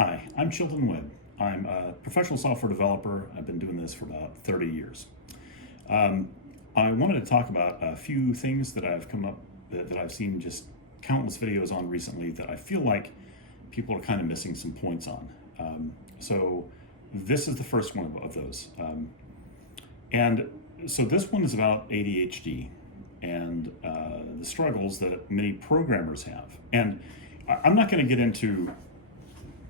Hi, I'm Chilton Webb. I'm a professional software developer. I've been doing this for about 30 years. Um, I wanted to talk about a few things that I've come up that I've seen just countless videos on recently that I feel like people are kind of missing some points on. So this is the first one of those. And so this one is about ADHD and the struggles that many programmers have. And I'm not going to get into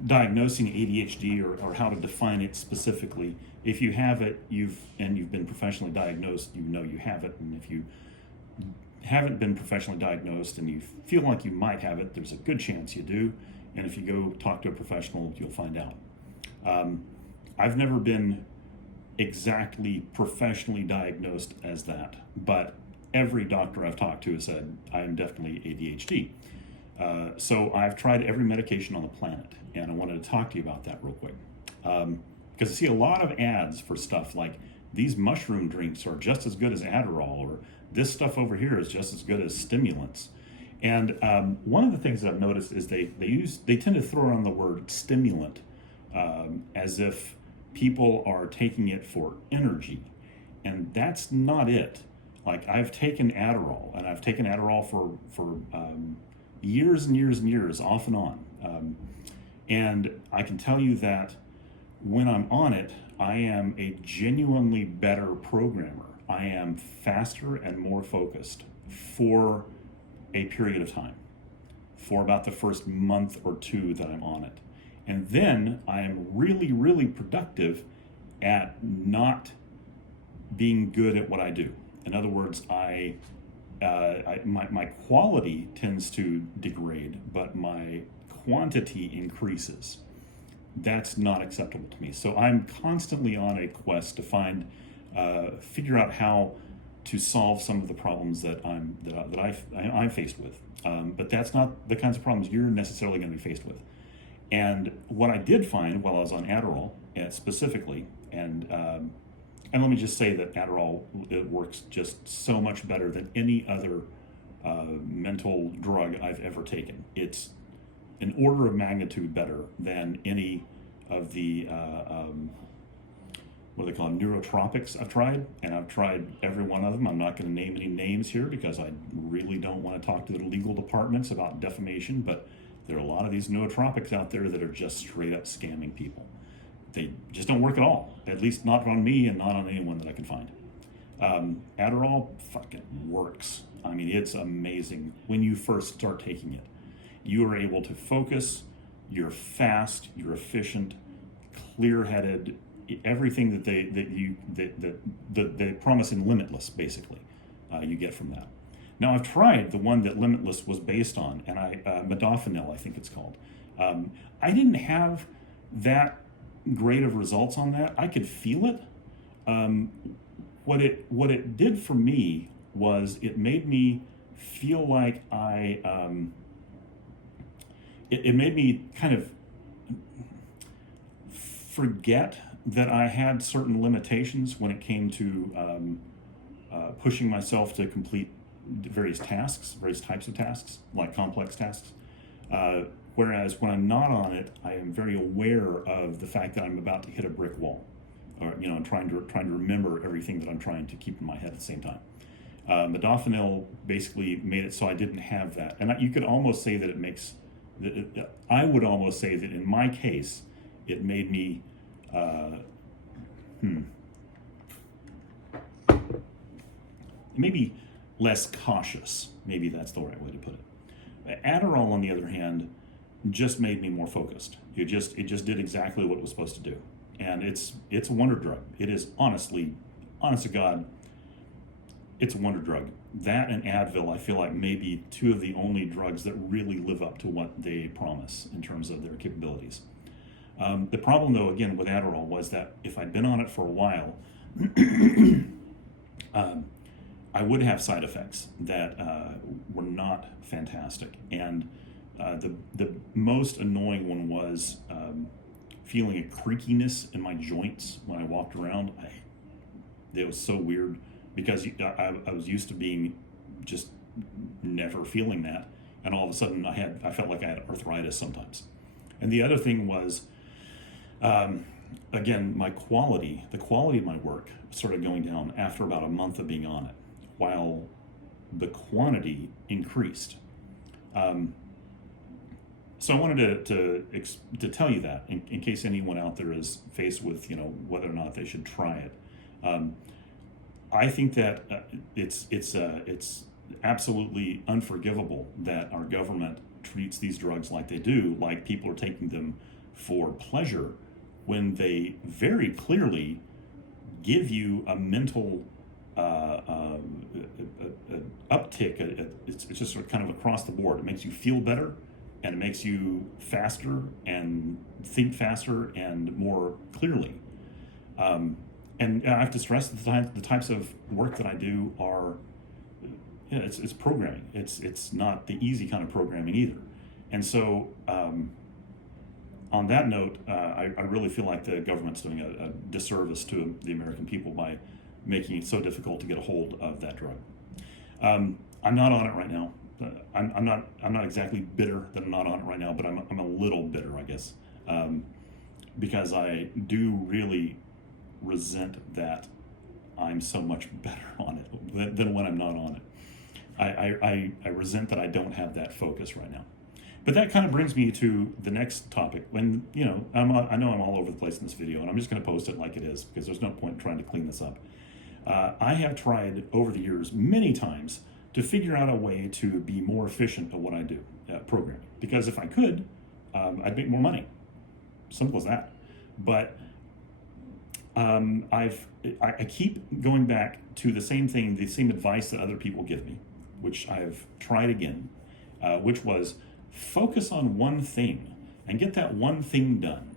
diagnosing ADHD or how to define it specifically. If you have it, you've been professionally diagnosed, you know you have it. And if you haven't been professionally diagnosed and you feel like you might have it, there's a good chance you do. And if you go talk to a professional, you'll find out. I've never been exactly professionally diagnosed as that, but every doctor I've talked to has said I am definitely ADHD. So I've tried every medication on the planet, and I wanted to talk to you about that real quick. Because I see a lot of ads for stuff like these mushroom drinks are just as good as Adderall, or this stuff over here is just as good as stimulants. And one of the things that I've noticed is they tend to throw around the word stimulant as if people are taking it for energy, and that's not it. Like, I've taken Adderall, and I've taken Adderall for years and years and years, off and on. And I can tell you that when I'm on it, I am a genuinely better programmer. I am faster and more focused for a period of time, for about the first month or two that I'm on it. And then I am really, really productive at not being good at what I do. In other words, my quality tends to degrade, but my quantity increases. That's not acceptable to me. So I'm constantly on a quest to figure out how to solve some of the problems that I'm faced with. But that's not the kinds of problems you're necessarily going to be faced with. And what I did find while I was on Adderall, specifically, and let me just say that Adderall, it works just so much better than any other mental drug I've ever taken. It's an order of magnitude better than any of the what do they call them, neurotropics I've tried, and I've tried every one of them. I'm not going to name any names here because I really don't want to talk to the legal departments about defamation, but there are a lot of these nootropics out there that are just straight up scamming people. They just don't work at all, at least not on me and not on anyone that I can find. Adderall fucking works. I mean, it's amazing when you first start taking it. You are able to focus, you're fast, you're efficient, clear-headed, everything that they promise in Limitless, basically, you get from that. Now, I've tried the one that Limitless was based on, and modafinil, I think it's called. I didn't have that great of results on that. I could feel it. What it did for me was it made me feel like it made me kind of forget that I had certain limitations when it came to pushing myself to complete various types of tasks, like complex tasks. Whereas when I'm not on it, I am very aware of the fact that I'm about to hit a brick wall, or I'm trying to remember everything that I'm trying to keep in my head at the same time. Modafinil basically made it so I didn't have that, and you could almost say that it makes. I would almost say that in my case, it made me. Maybe less cautious. Maybe that's the right way to put it. Adderall, on the other hand, just made me more focused. It just did exactly what it was supposed to do, and it's a wonder drug. It is honest to God, it's a wonder drug. That and Advil, I feel like, maybe two of the only drugs that really live up to what they promise in terms of their capabilities. The problem, though, again, with Adderall was that if I'd been on it for a while, I would have side effects that were not fantastic. And the most annoying one was feeling a creakiness in my joints when I walked around. It was so weird because I was used to being just never feeling that. And all of a sudden I felt like I had arthritis sometimes. And the other thing was, again, the quality of my work started going down after about a month of being on it, while the quantity increased. So I wanted to tell you that in case anyone out there is faced with whether or not they should try it. I think that it's absolutely unforgivable that our government treats these drugs like they do, like people are taking them for pleasure, when they very clearly give you a mental uptick. It's just sort of kind of across the board. It makes you feel better, and it makes you faster and think faster and more clearly. And I have to stress that the types of work that I do are, it's programming. It's not the easy kind of programming either. And so, on that note, I really feel like the government's doing a disservice to the American people by making it so difficult to get a hold of that drug. I'm not on it right now. I'm not exactly bitter that I'm not on it right now, but I'm a little bitter, I guess, because I do really resent that I'm so much better on it than when I'm not on it. I resent that I don't have that focus right now. But that kind of brings me to the next topic. When I know I'm all over the place in this video, and I'm just going to post it like it is because there's no point in trying to clean this up. I have tried over the years many times to figure out a way to be more efficient at what I do, programming. Because if I could, I'd make more money. Simple as that. But I keep going back to the same thing, the same advice that other people give me, which I've tried again, which was focus on one thing and get that one thing done.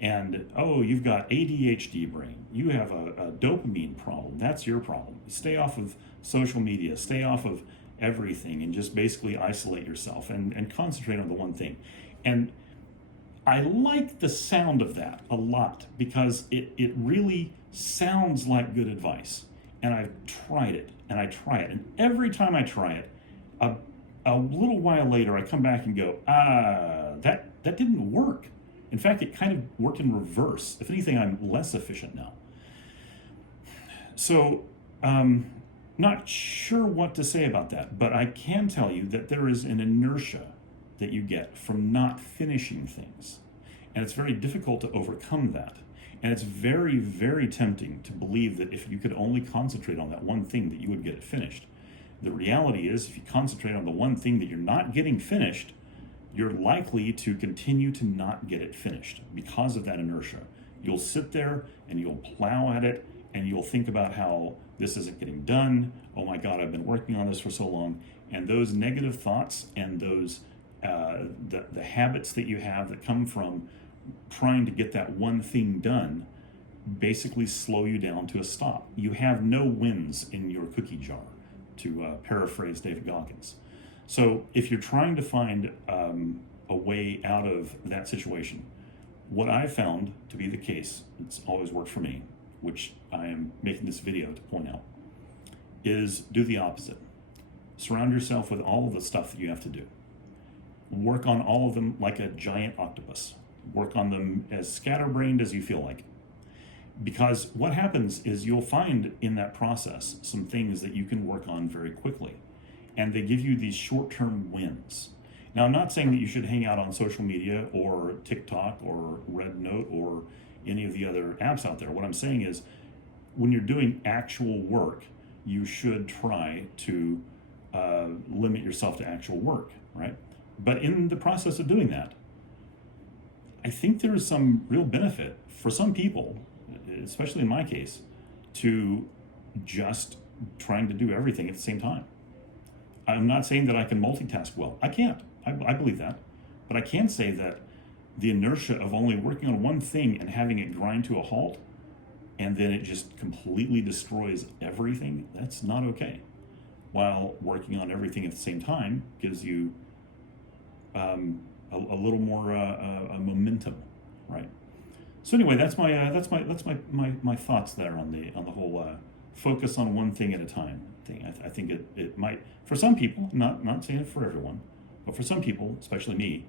And, you've got ADHD brain. You have a dopamine problem. That's your problem. Stay off of social media. Stay off of everything and just basically isolate yourself and concentrate on the one thing. And I like the sound of that a lot because it really sounds like good advice. And I've tried it, and I try it. And every time I try it, a little while later, I come back and go, that didn't work. In fact, it kind of worked in reverse. If anything, I'm less efficient now. So, not sure what to say about that, but I can tell you that there is an inertia that you get from not finishing things. And it's very difficult to overcome that. And it's very, very tempting to believe that if you could only concentrate on that one thing, that you would get it finished. The reality is, if you concentrate on the one thing that you're not getting finished, you're likely to continue to not get it finished because of that inertia. You'll sit there and you'll plow at it and you'll think about how this isn't getting done. Oh my God, I've been working on this for so long. And those negative thoughts and those the habits that you have that come from trying to get that one thing done basically slow you down to a stop. You have no wins in your cookie jar, to paraphrase David Goggins. So if you're trying to find a way out of that situation, what I found to be the case, it's always worked for me, which I am making this video to point out, is do the opposite. Surround yourself with all of the stuff that you have to do. Work on all of them like a giant octopus. Work on them as scatterbrained as you feel like. Because what happens is you'll find in that process some things that you can work on very quickly. And they give you these short-term wins. Now, I'm not saying that you should hang out on social media or TikTok or Red Note or any of the other apps out there. What I'm saying is, when you're doing actual work, you should try to limit yourself to actual work, right? But in the process of doing that, I think there is some real benefit for some people, especially in my case, to just trying to do everything at the same time. I'm not saying that I can multitask well. I can't. I believe that. But I can say that the inertia of only working on one thing and having it grind to a halt, and then it just completely destroys everything, that's not okay. While working on everything at the same time gives you a little more momentum, right? So anyway, that's my thoughts there on the whole focus on one thing at a time thing. I think it might, for some people, not saying it for everyone, but for some people, especially me,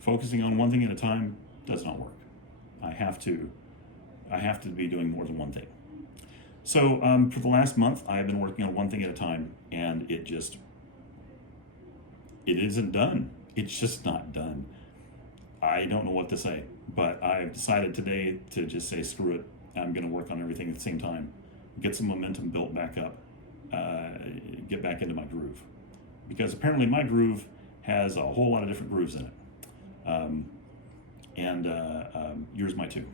Focusing on one thing at a time does not work. I have to be doing more than one thing. So for the last month, I have been working on one thing at a time, and it isn't done. It's just not done. I don't know what to say, but I've decided today to just say, screw it. I'm going to work on everything at the same time, get some momentum built back up, get back into my groove. Because apparently my groove has a whole lot of different grooves in it. Yours might too.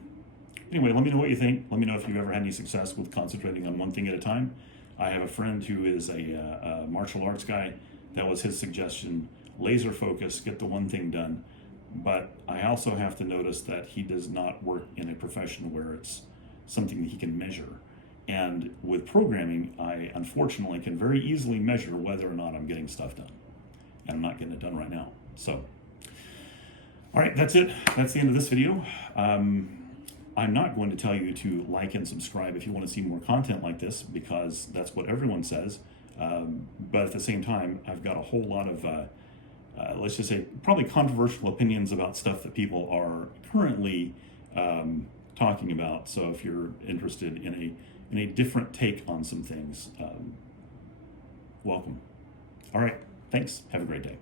Anyway, let me know what you think. Let me know if you've ever had any success with concentrating on one thing at a time. I have a friend who is a martial arts guy. That was his suggestion. Laser focus, get the one thing done. But I also have to notice that he does not work in a profession where it's something that he can measure. And with programming, I unfortunately can very easily measure whether or not I'm getting stuff done. And I'm not getting it done right now. So, all right, that's it. That's the end of this video. I'm not going to tell you to like and subscribe if you want to see more content like this, because that's what everyone says. But at the same time, I've got a whole lot of, let's just say, probably controversial opinions about stuff that people are currently talking about. So if you're interested in a different take on some things, welcome. All right, thanks. Have a great day.